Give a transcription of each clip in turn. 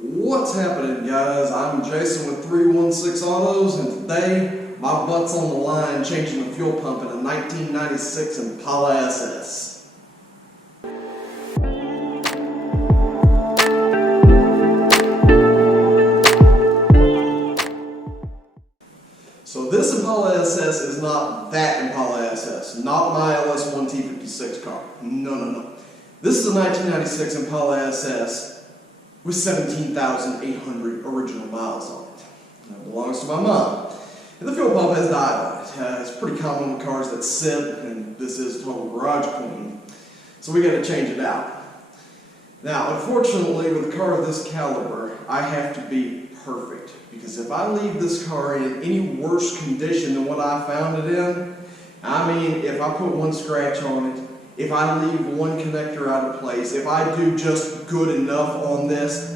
What's happening, guys? I'm Jason with 316 Autos, and today my butt's on the line changing the fuel pump in a 1996 Impala SS. So this Impala SS is not that Impala SS, not my LS1 T56 car. No. This is a 1996 Impala SS with 17,800 original miles on it. It belongs to my mom. And the fuel pump has died on it. It's pretty common with cars that sit, and this is total garage cleaning. So we got to change it out. Now, unfortunately, with a car of this caliber, I have to be perfect. Because if I leave this car in any worse condition than what I found it in, I mean, if I put one scratch on it, if I leave one connector out of place, if I do just good enough on this,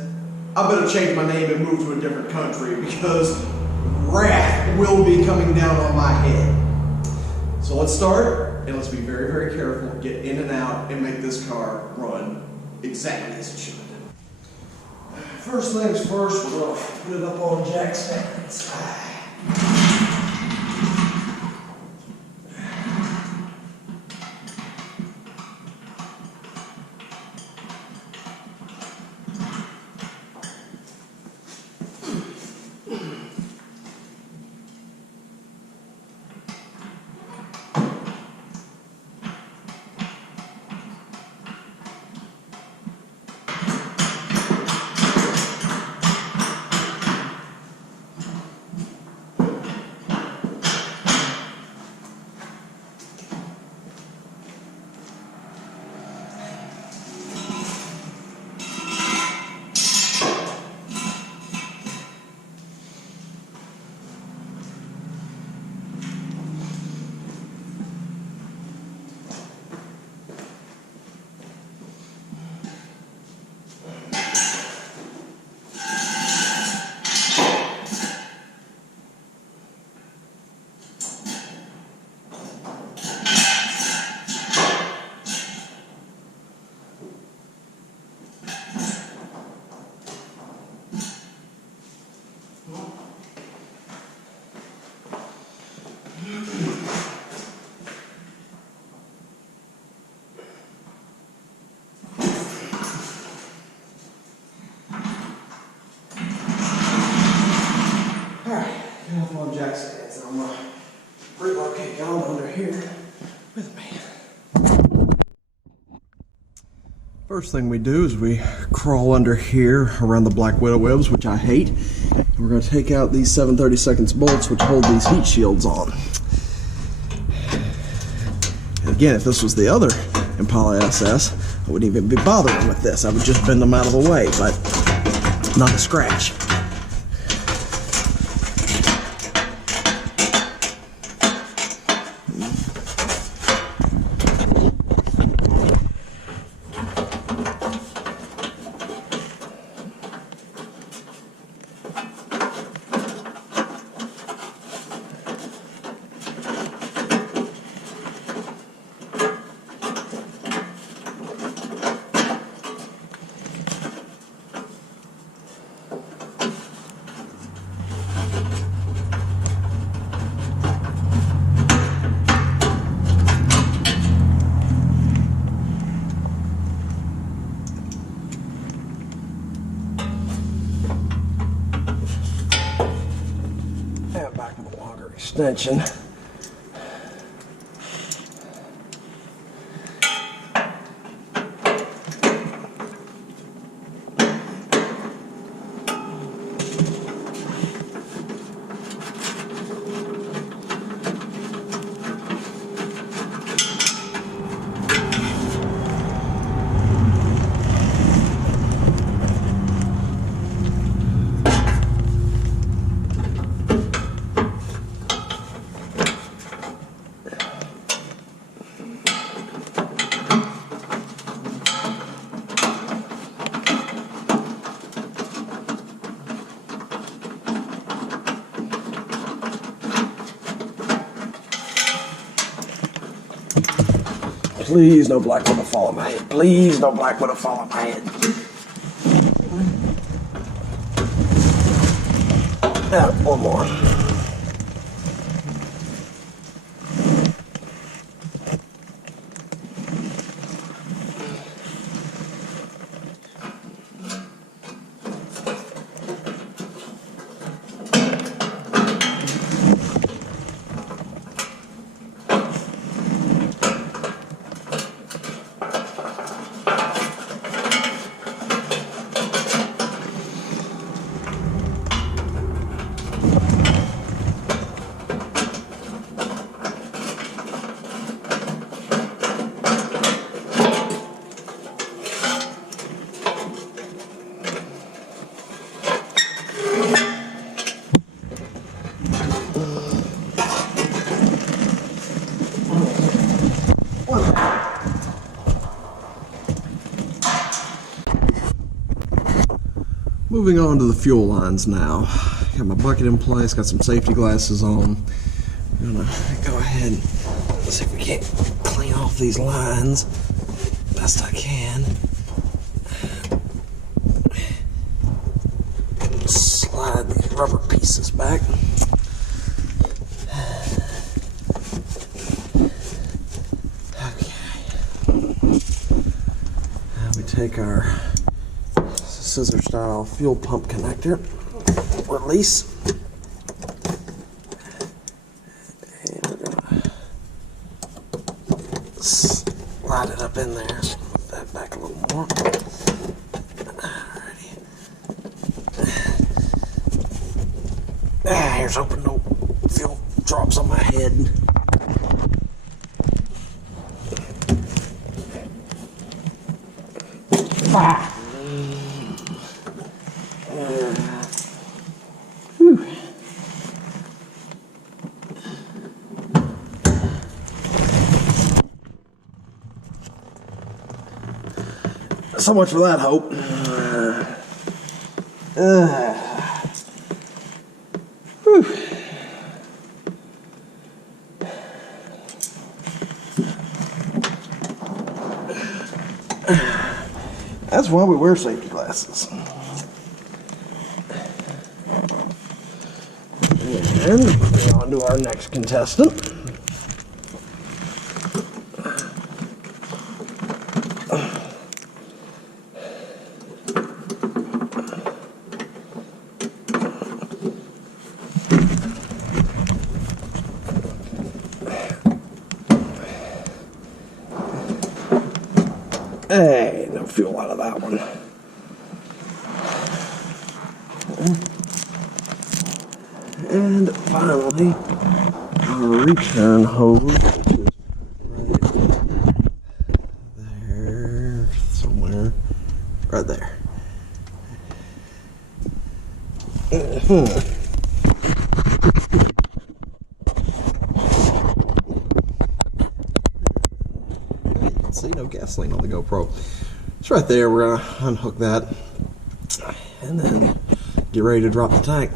I better change my name and move to a different country because wrath will be coming down on my head. So let's start, and let's be very, very careful, get in and out, and make this car run exactly as it should. First things first, we're going to put it up on jack stands. On jack stands, and I'm going to relocate y'all under here with me. First thing we do is we crawl under here around the black widow webs, which I hate. And we're going to take out these 7/32 bolts which hold these heat shields on. And again, if this was the other Impala SS, I wouldn't even be bothering with this. I would just bend them out of the way, but not a scratch. Back with a longer extension. Please, no black widow fall on my head. Please, no black widow fall on my head. One more. Moving on to the fuel lines now. Got my bucket in place, got some safety glasses on. I'm gonna go ahead and see if we can't clean off these lines best I can. Slide these rubber pieces back. Okay. Now we take our scissor style fuel pump connector, release, and we're gonna slide it up in there, move that back a little more. Alrighty. Here's hoping no fuel drops on my head. So much for that hope. That's why we wear safety glasses. And moving on to our next contestant. Hey, no fuel out of that one. And finally, our return hose, which is right there, somewhere, right there. See, no gasoline on the GoPro. It's right there. We're gonna unhook that and then get ready to drop the tank.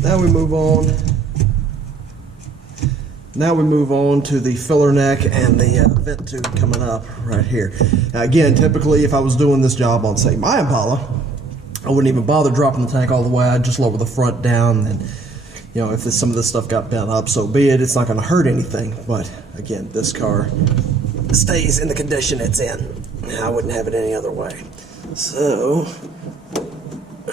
Now we move on. Now we move on to the filler neck and the vent tube coming up right here. Now again, typically if I was doing this job on, say, my Impala, I wouldn't even bother dropping the tank all the way. I'd just lower the front down, and you know, if some of this stuff got bent up, so be it. It's not going to hurt anything. But again, this car stays in the condition it's in. I wouldn't have it any other way. So, go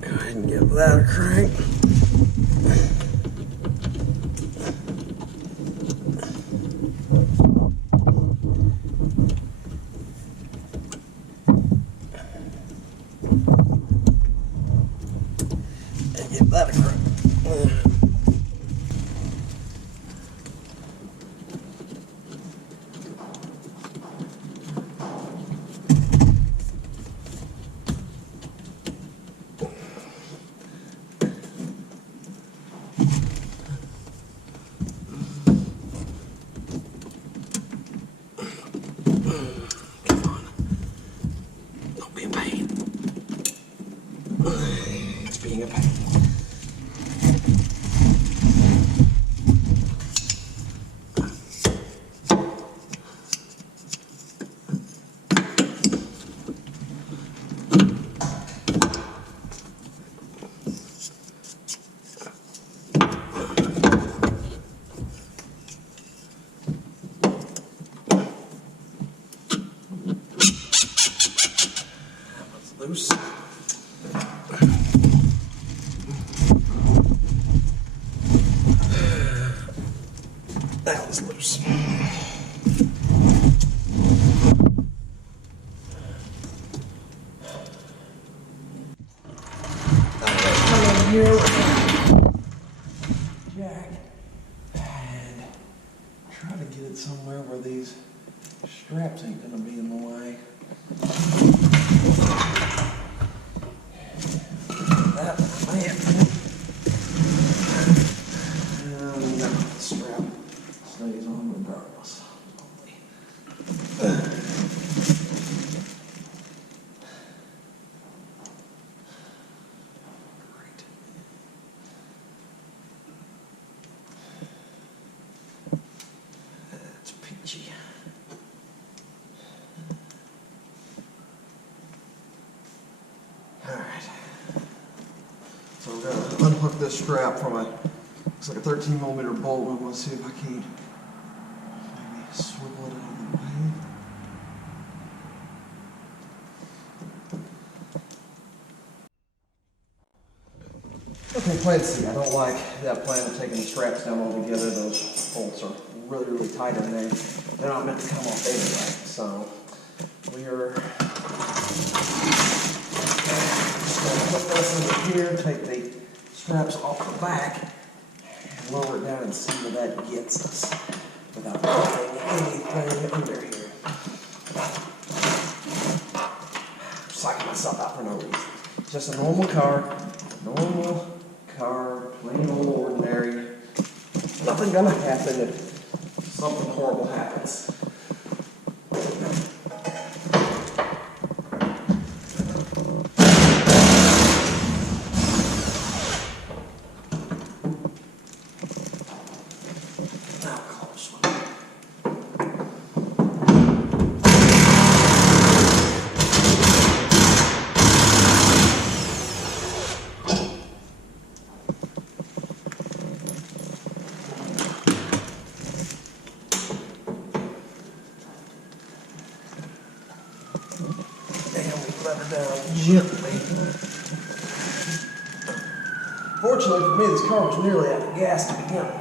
ahead and give that a crank. And give that a crank. Being a pain. loose. That was loose. Come in here with jack and try to get it somewhere where these straps ain't gonna be in the way. That man. And the strap stays on regardless. Great. That's peachy. Alright. So we're going to unhook this strap from a, looks like a 13mm bolt. I'm going to see if I can maybe swivel it out of the way. Okay, plan C. I don't like that plan of taking the straps down altogether. Those bolts are really, really tight in there. They're not meant to come off anyway. So we are put this in here, take the straps off the back, and lower it down and see where that gets us without putting anything under here. Psyching myself out for no reason. Just a normal car, plain old ordinary. Nothing gonna happen if something horrible happens. Let her down gently. Fortunately for me, this car was nearly out of gas to begin with.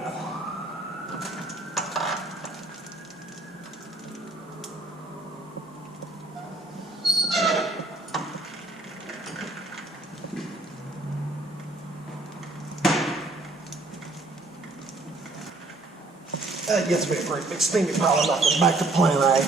That gets me a great big steamy pile of nothing. Back to plan A.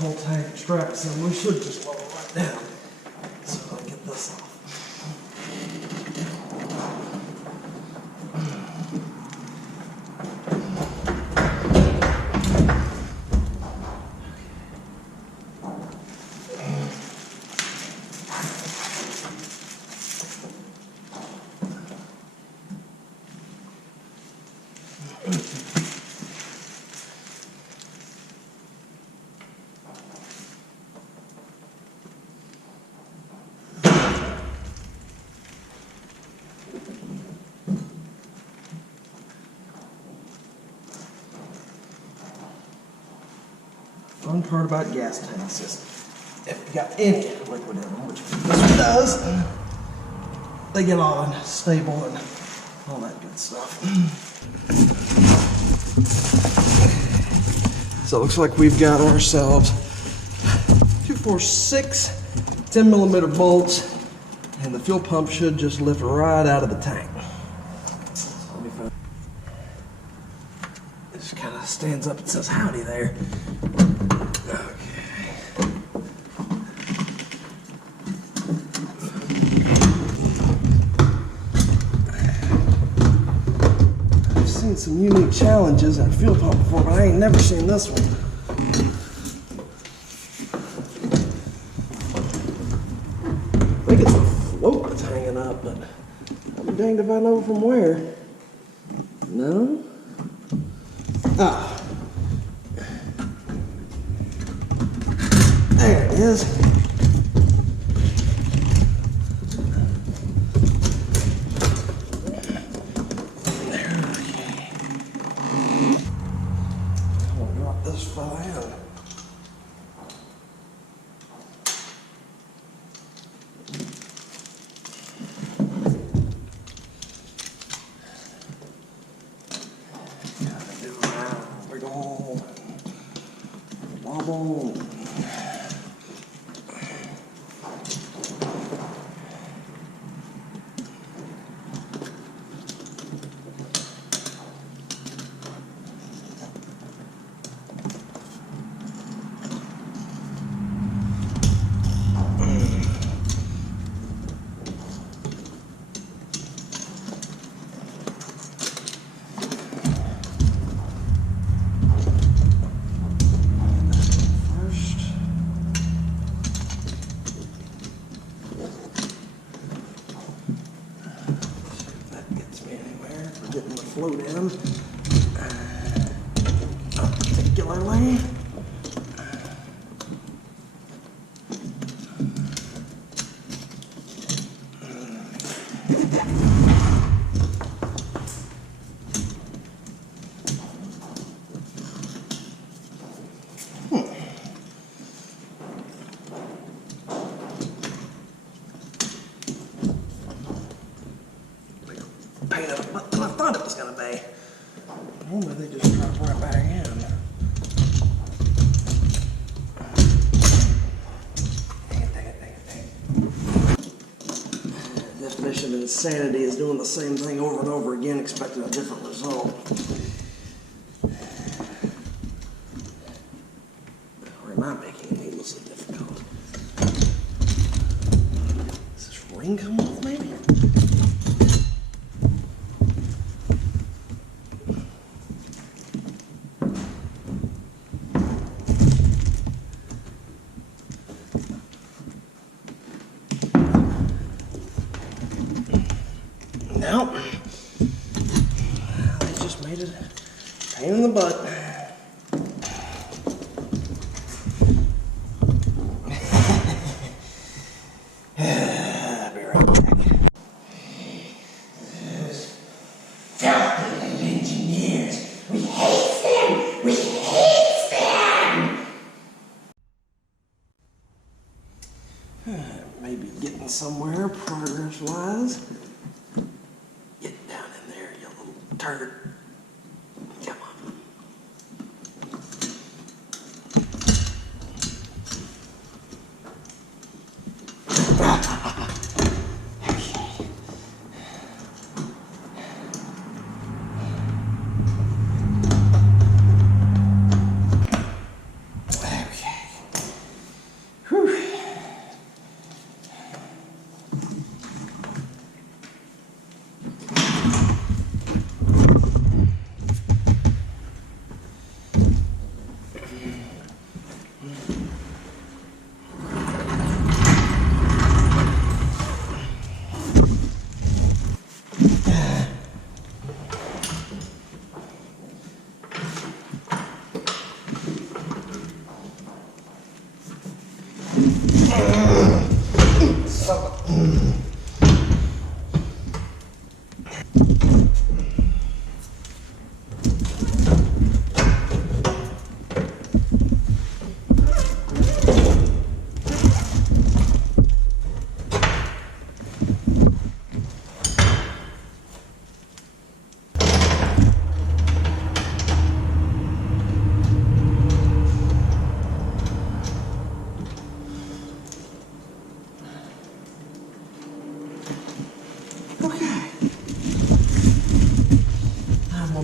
Whole tank of straps, and we should just lower right down so I can get this off. Fun part about gas tanks is if you got any liquid in them, which this one does, they get all unstable and all that good stuff. So it looks like we've got ourselves 2, 4, 6 10mm bolts, and the fuel pump should just lift right out of the tank. Let me find. It just kind of stands up and says howdy there. some unique challenges in a fuel pump before, but I ain't never seen this one. I think it's a float that's hanging up, but I'll be danged if I know from where. No? Ah. There it is. Wobble. Getting the float in particularly. Pain in the butt than I thought it was going to be. Normally they just drop right back in. Dang it. Definition of insanity is doing the same thing over and over again, expecting a different result. Or am I making it needlessly difficult? Does this ring come off maybe? Nope. They just made it a pain in the butt. Be right back. Filthy little engineers. We hate them. We hate them. Maybe getting somewhere progress-wise. Get down in there, you little turd. Come on. Okay. Whew.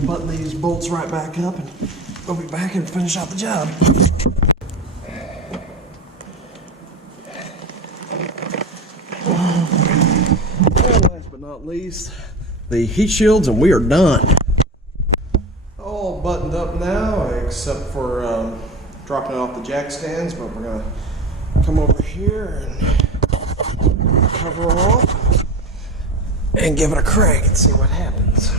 Button these bolts right back up and we'll be back and finish out the job. And last but not least, the heat shields, and we are done. except for dropping it off the jack stands, but we're going to come over here and cover it off and give it a crank and see what happens.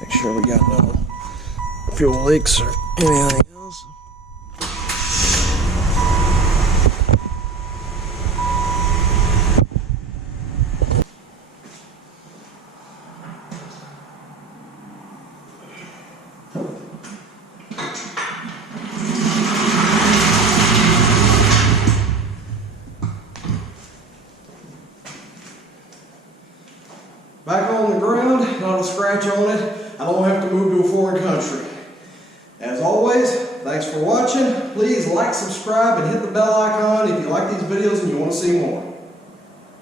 Make sure we got no fuel leaks or anything else. Back on the ground, not a scratch on it. I don't have to move to a foreign country. As always, thanks for watching. Please like, subscribe, and hit the bell icon if you like these videos and you want to see more.